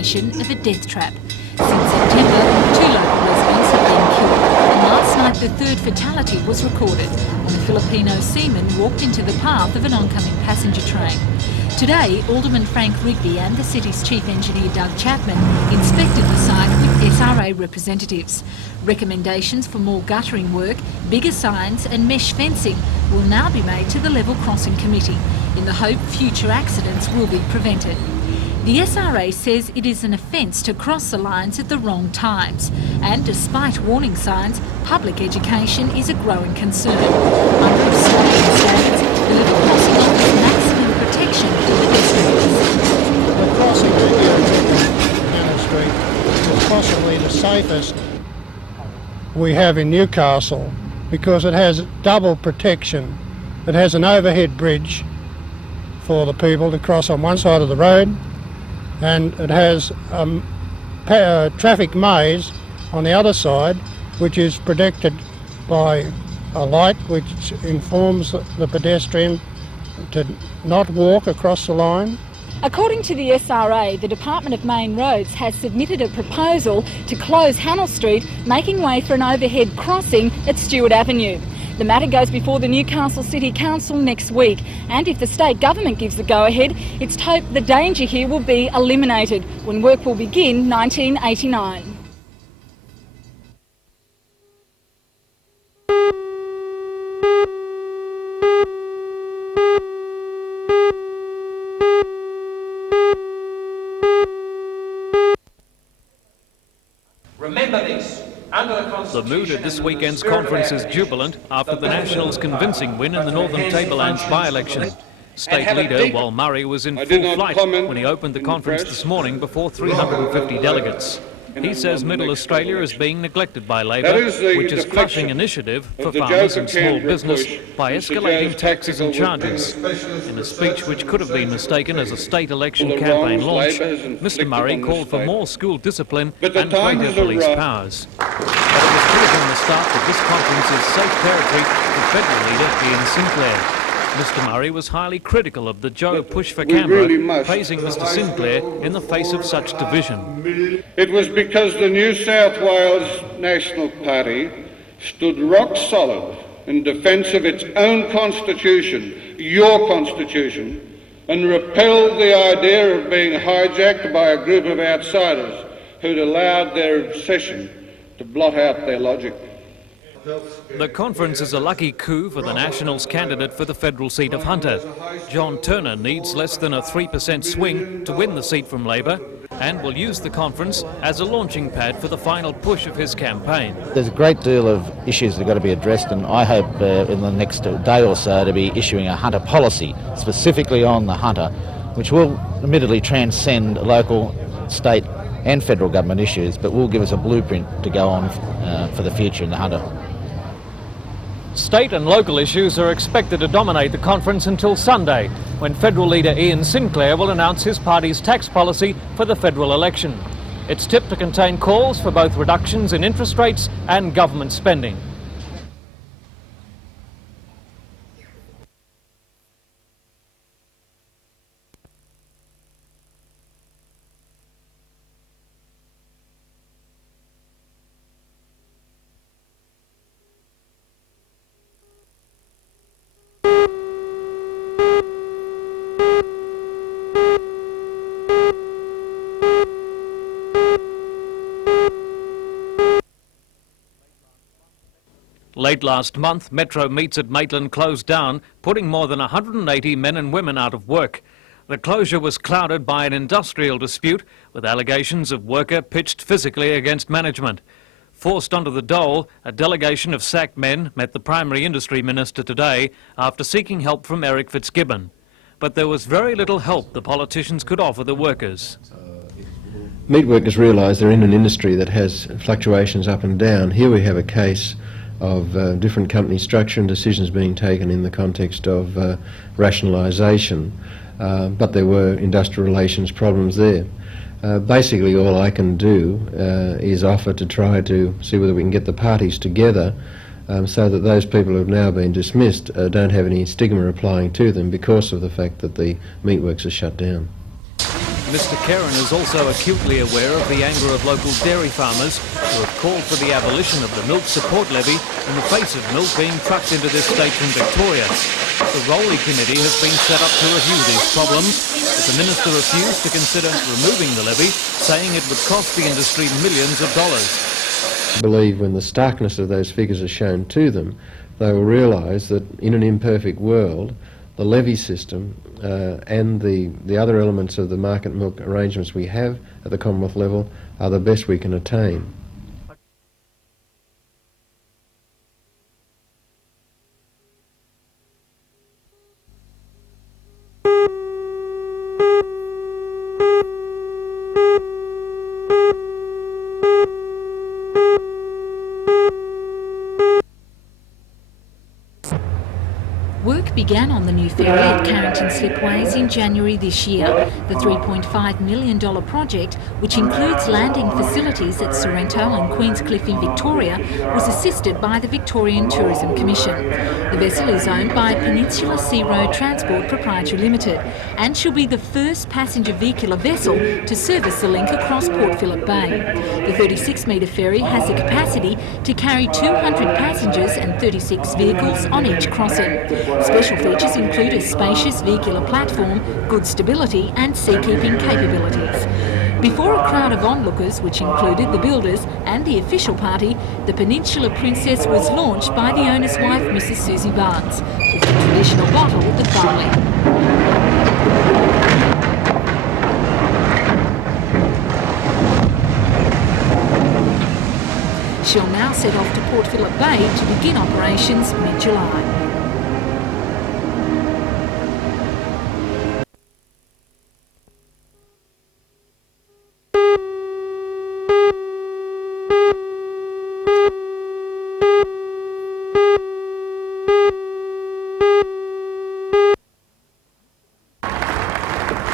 explanation of a death trap. Since September, 2 local residents have been killed, and last night the third fatality was recorded when a Filipino seaman walked into the path of an oncoming passenger train. Today, Alderman Frank Rigby and the city's chief engineer Doug Chapman inspected the site with SRA representatives. Recommendations for more guttering work, bigger signs and mesh fencing will now be made to the Level Crossing Committee in the hope future accidents will be prevented. The SRA says it is an offence to cross the lines at the wrong times, and despite warning signs, public education is a growing concern. Under Australian standards, the Level Crossing offers maximum protection for pedestrians. The crossing here at Hannah Street is possibly the safest we have in Newcastle because it has double protection. It has an overhead bridge for the people to cross on one side of the road, and it has a traffic maze on the other side, which is protected by a light which informs the pedestrian to not walk across the line. According to the SRA, the Department of Main Roads has submitted a proposal to close Hannell Street, making way for an overhead crossing at Stewart Avenue. The matter goes before the Newcastle City Council next week, and if the state government gives the go-ahead, it's hoped the danger here will be eliminated when work will begin 1989. Remember this. The mood at this weekend's conference is jubilant after the Nationals' convincing win in the Northern Tablelands by-election. State leader Wal Murray was in full flight when he opened the conference this morning before 350 delegates. He says Middle Australia is being neglected by Labor, which is crushing initiative for farmers and small business by escalating taxes and charges. In a speech which could have been mistaken as a state election campaign launch, Mr Murray called for more school discipline and greater police powers. But it was clear from the start that this conference is safe territory for federal leader Ian Sinclair. Mr Murray was highly critical of the Joe push for Canberra, praising Mr Sinclair in the face of such division. It was because the New South Wales National Party stood rock solid in defence of its own constitution, your constitution, and repelled the idea of being hijacked by a group of outsiders who'd allowed their obsession to blot out their logic. The conference is a lucky coup for the Nationals candidate for the federal seat of Hunter. John Turner needs less than a 3% swing to win the seat from Labor and will use the conference as a launching pad for the final push of his campaign. There's a great deal of issues that have got to be addressed, and I hope in the next day or so to be issuing a Hunter policy specifically on the Hunter, which will admittedly transcend local, state and federal government issues, but will give us a blueprint to go on for the future in the Hunter. State and local issues are expected to dominate the conference until Sunday, when federal leader Ian Sinclair will announce his party's tax policy for the federal election. It's tipped to contain calls for both reductions in interest rates and government spending. Late last month, Metro Meats at Maitland closed down, putting more than 180 men and women out of work. The closure was clouded by an industrial dispute with allegations of worker pitched physically against management. Forced onto the dole, a delegation of sacked men met the Primary Industry Minister today after seeking help from Eric Fitzgibbon. But there was very little help the politicians could offer the workers. Meat workers realise they're in an industry that has fluctuations up and down. Here we have a case of different company structure and decisions being taken in the context of rationalisation, but there were industrial relations problems there. Basically all I can do is offer to try to see whether we can get the parties together so that those people who have now been dismissed don't have any stigma applying to them because of the fact that the meatworks are shut down. Mr Kerrin is also acutely aware of the anger of local dairy farmers who have called for the abolition of the milk support levy in the face of milk being trucked into this state from Victoria. The Rowley Committee has been set up to review these problems, but the Minister refused to consider removing the levy, saying it would cost the industry millions of dollars. I believe when the starkness of those figures are shown to them, they will realise that in an imperfect world, the levy system and the other elements of the market milk arrangements we have at the Commonwealth level are the best we can attain. Work began on the new ferry at Carrington Slipways in January this year. The $3.5 million project, which includes landing facilities at Sorrento and Queenscliff in Victoria, was assisted by the Victorian Tourism Commission. The vessel is owned by Peninsula Sea Road Transport Proprietary Limited and shall be the first passenger vehicular vessel to service the link across Port Phillip Bay. The 36-metre ferry has the capacity to carry 200 passengers and 36 vehicles on each crossing. Special features include a spacious vehicular platform, good stability and seakeeping capabilities. Before a crowd of onlookers, which included the builders and the official party, the Peninsula Princess was launched by the owner's wife, Mrs Susie Barnes, with the traditional bottle of barley. She'll now set off to Port Phillip Bay to begin operations mid-July.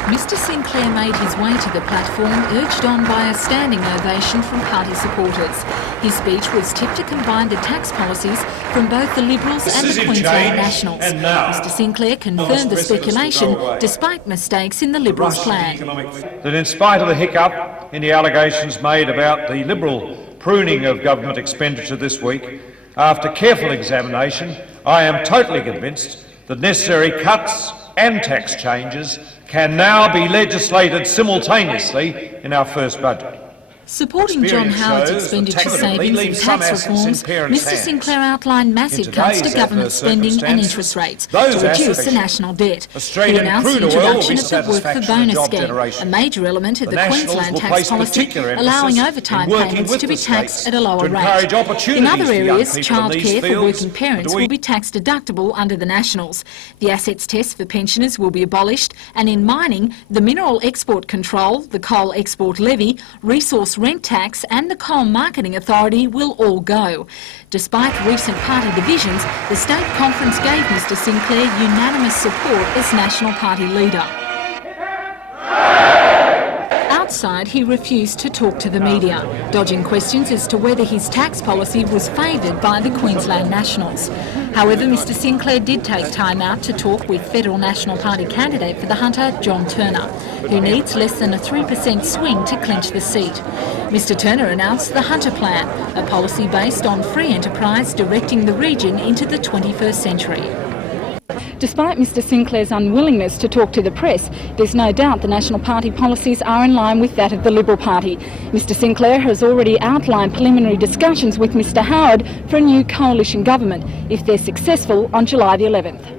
Mr Sinclair made his way to the platform, urged on by a standing ovation from party supporters. His speech was tipped to combine the tax policies from both the Liberals and the Queensland Nationals. Mr Sinclair confirmed the speculation, despite mistakes in the Liberals' plan. That in spite of the hiccup in the allegations made about the Liberal pruning of government expenditure this week, after careful examination, I am totally convinced that necessary cuts and tax changes can now be legislated simultaneously in our first budget. Supporting John Howard's expenditure savings and tax reforms, Mr Sinclair outlined massive cuts to government spending and interest rates to reduce the national debt. He announced the introduction of the Work for Bonus scheme, a major element of the Queensland tax policy, allowing overtime payments to be taxed at a lower rate. In other areas, childcare for working parents will be tax deductible under the Nationals. The assets test for pensioners will be abolished, and in mining, the Mineral Export Control, the Coal Export Levy, Resource Rent Tax and the Coal Marketing Authority will all go. Despite recent party divisions, the state conference gave Mr Sinclair unanimous support as National Party leader. Outside, he refused to talk to the media, dodging questions as to whether his tax policy was favoured by the Queensland Nationals. However, Mr Sinclair did take time out to talk with Federal National Party candidate for the Hunter, John Turner, who needs less than a 3% swing to clinch the seat. Mr Turner announced the Hunter Plan, a policy based on free enterprise directing the region into the 21st century. Despite Mr Sinclair's unwillingness to talk to the press, there's no doubt the National Party policies are in line with that of the Liberal Party. Mr Sinclair has already outlined preliminary discussions with Mr Howard for a new coalition government, if they're successful, on July the 11th.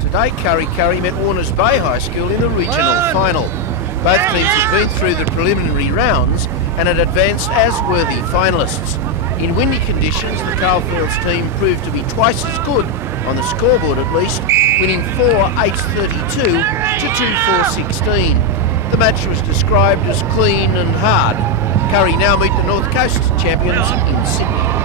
Today, Kurri met Warners Bay High School in the regional final. Both teams had been through the preliminary rounds and had advanced as worthy finalists. In windy conditions, the Carlfields team proved to be twice as good, on the scoreboard at least, winning 4-8-32 to 2-4-16. The match was described as clean and hard. Kurri now meet the North Coast champions in Sydney.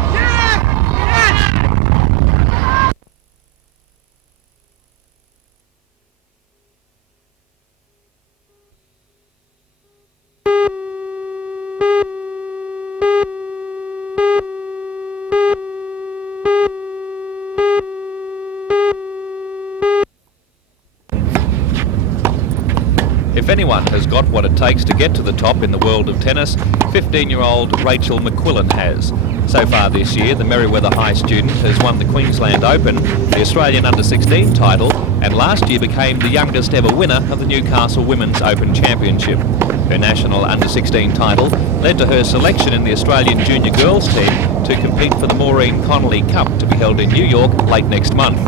If anyone has got what it takes to get to the top in the world of tennis, 15-year-old Rachel McQuillan has. So far this year, the Merewether High student has won the Queensland Open, the Australian Under-16 title, and last year became the youngest ever winner of the Newcastle Women's Open Championship. Her national Under-16 title led to her selection in the Australian junior girls team to compete for the Maureen Connolly Cup to be held in New York late next month.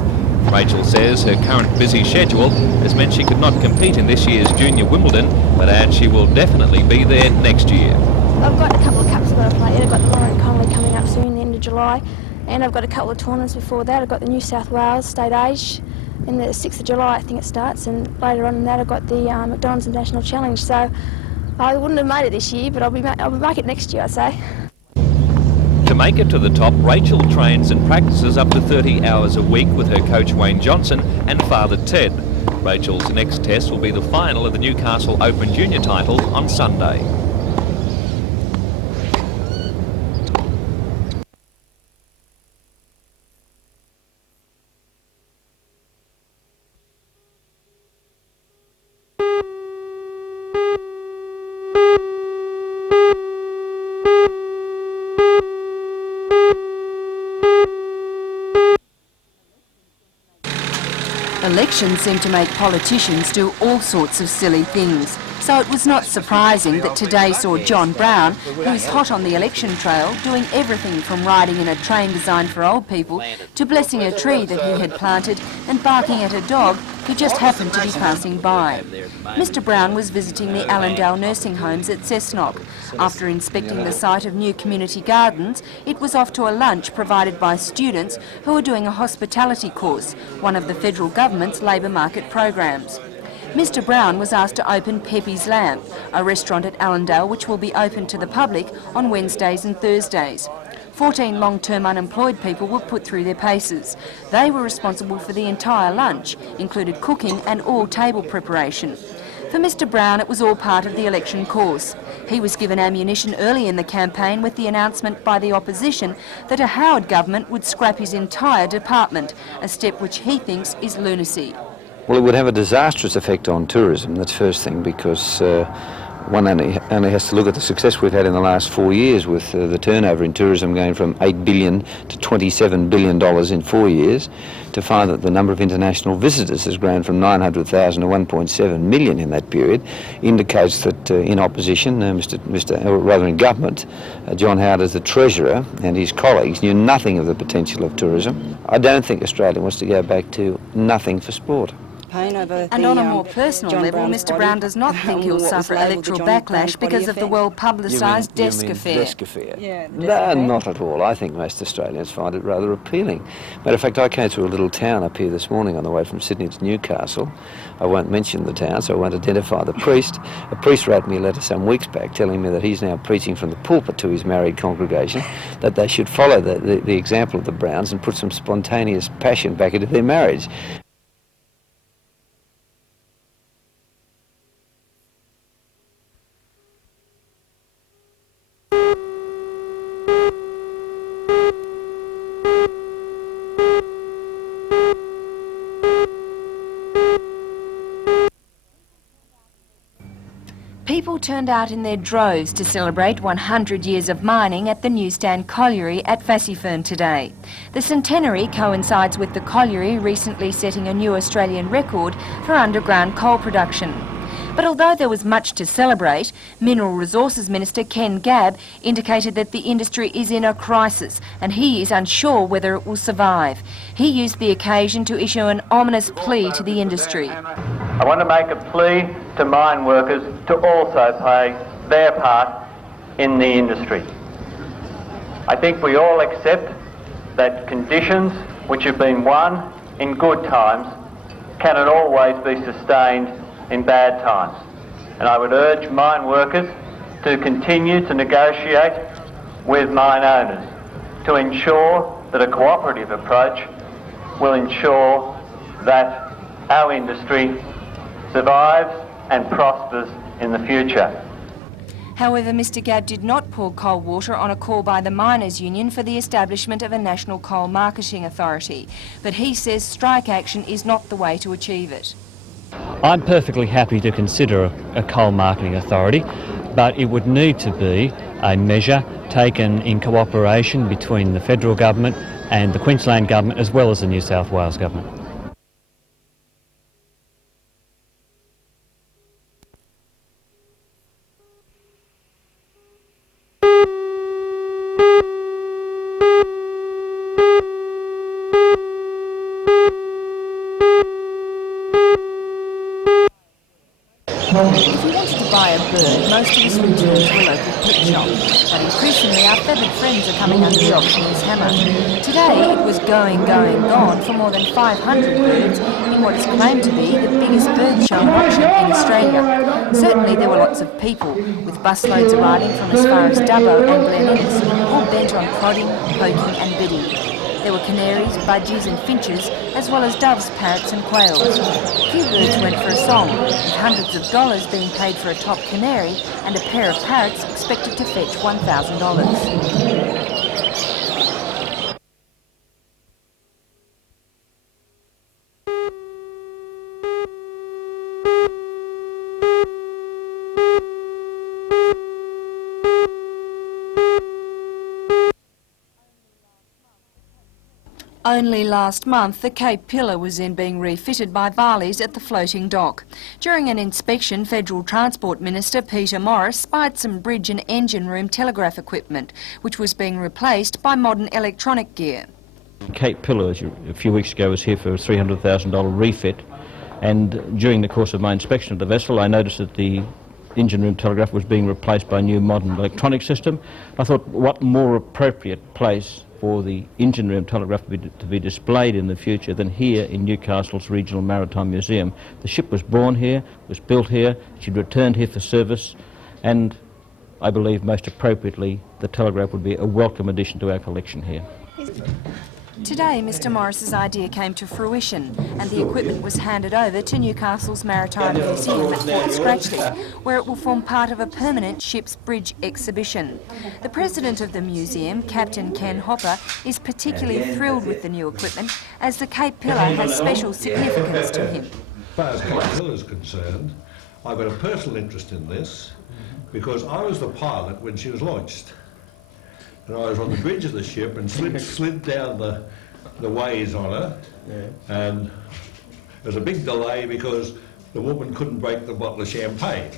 Rachel says her current busy schedule has meant she could not compete in this year's Junior Wimbledon, but adds she will definitely be there next year. I've got a couple of cups I've got to play. I've got the Maureen Connolly coming up soon, the end of July, and I've got a couple of tournaments before that. I've got the New South Wales State Age in the 6th of July, I think it starts, and later on in that I've got the McDonald's International Challenge. So I wouldn't have made it this year, but I'll make it next year, I'd say. To make it to the top, Rachel trains and practices up to 30 hours a week with her coach Wayne Johnson and father Ted. Rachel's next test will be the final of the Newcastle Open Junior title on Sunday. Elections seem to make politicians do all sorts of silly things, so it was not surprising that today saw John Brown, who's hot on the election trail, doing everything from riding in a train designed for old people to blessing a tree that he had planted and barking at a dog who just happened to be passing by. Mr Brown was visiting the Allendale nursing homes at Cessnock. After inspecting the site of new community gardens, it was off to a lunch provided by students who were doing a hospitality course, one of the federal government's labour market programs. Mr Brown was asked to open Pepe's Lamp, a restaurant at Allendale which will be open to the public on Wednesdays and Thursdays. 14 long-term unemployed people were put through their paces. They were responsible for the entire lunch, included cooking and all table preparation. For Mr Brown, it was all part of the election course. He was given ammunition early in the campaign with the announcement by the opposition that a Howard government would scrap his entire department, a step which he thinks is lunacy. Well, it would have a disastrous effect on tourism, that's first thing, because one only has to look at the success we've had in the last 4 years with the turnover in tourism going from $8 billion to $27 billion in 4 years, to find that the number of international visitors has grown from 900,000 to 1.7 million in that period, indicates that in opposition, in government, John Howard as the Treasurer and his colleagues knew nothing of the potential of tourism. I don't think Australia wants to go back to nothing for sport. And on a more personal level, Mr Brown does not think he'll suffer electoral backlash because of the well-publicised desk affair. No, not at all. I think most Australians find it rather appealing. Matter of fact, I came through a little town up here this morning on the way from Sydney to Newcastle. I won't mention the town, so I won't identify the priest. A priest wrote me a letter some weeks back telling me that he's now preaching from the pulpit to his married congregation that they should follow the example of the Browns and put some spontaneous passion back into their marriage. People turned out in their droves to celebrate 100 years of mining at the Newstand Colliery at Fassifern today. The centenary coincides with the colliery recently setting a new Australian record for underground coal production. But although there was much to celebrate, Mineral Resources Minister Ken Gabb indicated that the industry is in a crisis and he is unsure whether it will survive. He used the occasion to issue an ominous plea to the industry. I want to make a plea to mine workers to also play their part in the industry. I think we all accept that conditions which have been won in good times cannot always be sustained in bad times. And I would urge mine workers to continue to negotiate with mine owners to ensure that a cooperative approach will ensure that our industry survives and prospers in the future. However, Mr Gabb did not pour cold water on a call by the Miners' Union for the establishment of a national coal marketing authority, but he says strike action is not the way to achieve it. I'm perfectly happy to consider a coal marketing authority, but it would need to be a measure taken in cooperation between the federal government and the Queensland government as well as the New South Wales government. If we wanted to buy a bird, most of us would turn to a local pet shop. But increasingly, our feathered friends are coming under the auctioneer's hammer. Today, it was going, gone for more than 500 birds in what is claimed to be the biggest bird show and auction in Australia. Certainly, there were lots of people, with busloads arriving from as far as Dubbo and Glen Innes, all bent on prodding, poking and bidding. There were canaries, budgies and finches, as well as doves, parrots and quails. Few birds went for a song, with hundreds of dollars being paid for a top canary and a pair of parrots expected to fetch $1,000. Only last month, the Cape Pillar was being refitted by Varley's at the floating dock. During an inspection, Federal Transport Minister Peter Morris spied some bridge and engine room telegraph equipment, which was being replaced by modern electronic gear. Cape Pillar, a few weeks ago, was here for a $300,000 refit, and during the course of my inspection of the vessel, I noticed that the engine room telegraph was being replaced by a new modern electronic system. I thought, what more appropriate place for the engine room telegraph to be displayed in the future than here in Newcastle's Regional Maritime Museum. The ship was born here, was built here, she'd returned here for service, and I believe most appropriately the telegraph would be a welcome addition to our collection here. Today, Mr Morris's idea came to fruition and the equipment was handed over to Newcastle's Maritime Museum at Port Scratchley, where it will form part of a permanent ship's bridge exhibition. The president of the museum, Captain Ken Hopper, is particularly thrilled with the new equipment as the Cape Pillar has special significance to him. As far as Cape Pillar is concerned, I've got a personal interest in this because I was the pilot when she was launched. And I was on the bridge of the ship and slid down the ways on her, and there was a big delay because the woman couldn't break the bottle of champagne.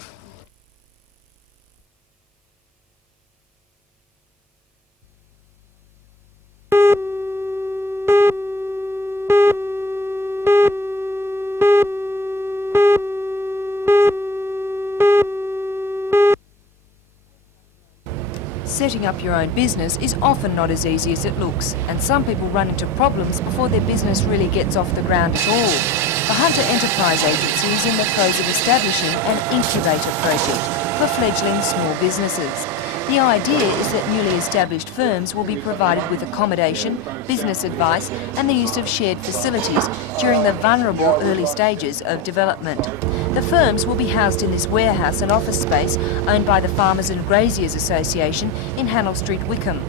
Setting up your own business is often not as easy as it looks, and some people run into problems before their business really gets off the ground at all. The Hunter Enterprise Agency is in the throes of establishing an incubator project for fledgling small businesses. The idea is that newly established firms will be provided with accommodation, business advice and the use of shared facilities during the vulnerable early stages of development. The firms will be housed in this warehouse and office space owned by the Farmers and Graziers Association in Hannell Street, Wickham.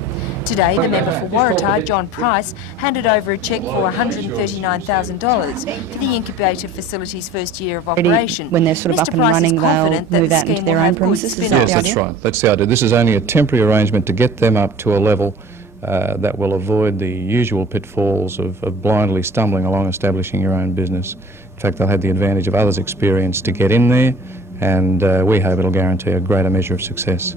Today, the member for Waratah, John Price, handed over a cheque for $139,000 for the incubator facility's first year of operation. When they're sort of up and running, they'll move out into their own premises? Yes, that's right. That's the idea. This is only a temporary arrangement to get them up to a level that will avoid the usual pitfalls of blindly stumbling along establishing your own business. In fact, they'll have the advantage of others' experience to get in there, and we hope it'll guarantee a greater measure of success.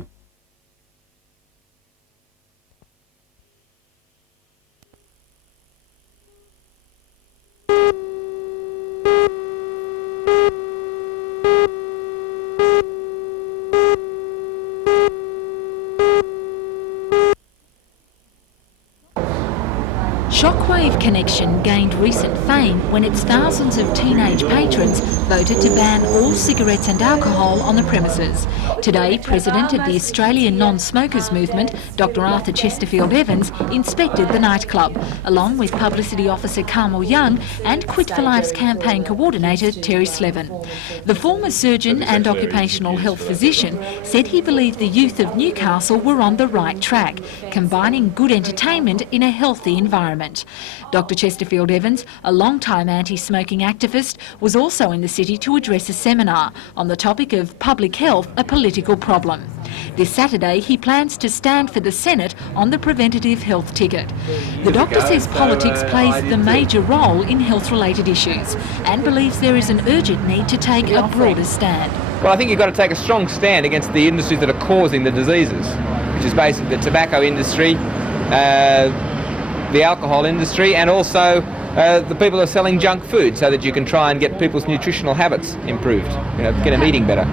Shockwave Connection gained recent fame when its thousands of teenage patrons voted to ban all cigarettes and alcohol on the premises. Today, President of the Australian Non-Smokers Movement, Dr Arthur Chesterfield-Evans, inspected the nightclub, along with Publicity Officer Carmel Young and Quit for Life's campaign coordinator Terry Slevin. The former surgeon and occupational health physician said he believed the youth of Newcastle were on the right track, combining good entertainment in a healthy environment. Dr Chesterfield Evans, a long-time anti-smoking activist, was also in the city to address a seminar on the topic of public health, a political problem. This Saturday he plans to stand for the Senate on the preventative health ticket. The doctor says politics plays the major role in health-related issues and believes there is an urgent need to take a broader stand. Well, I think you've got to take a strong stand against the industries that are causing the diseases, which is basically the tobacco industry, the alcohol industry, and also the people who are selling junk food, so that you can try and get people's nutritional habits improved, get them eating better.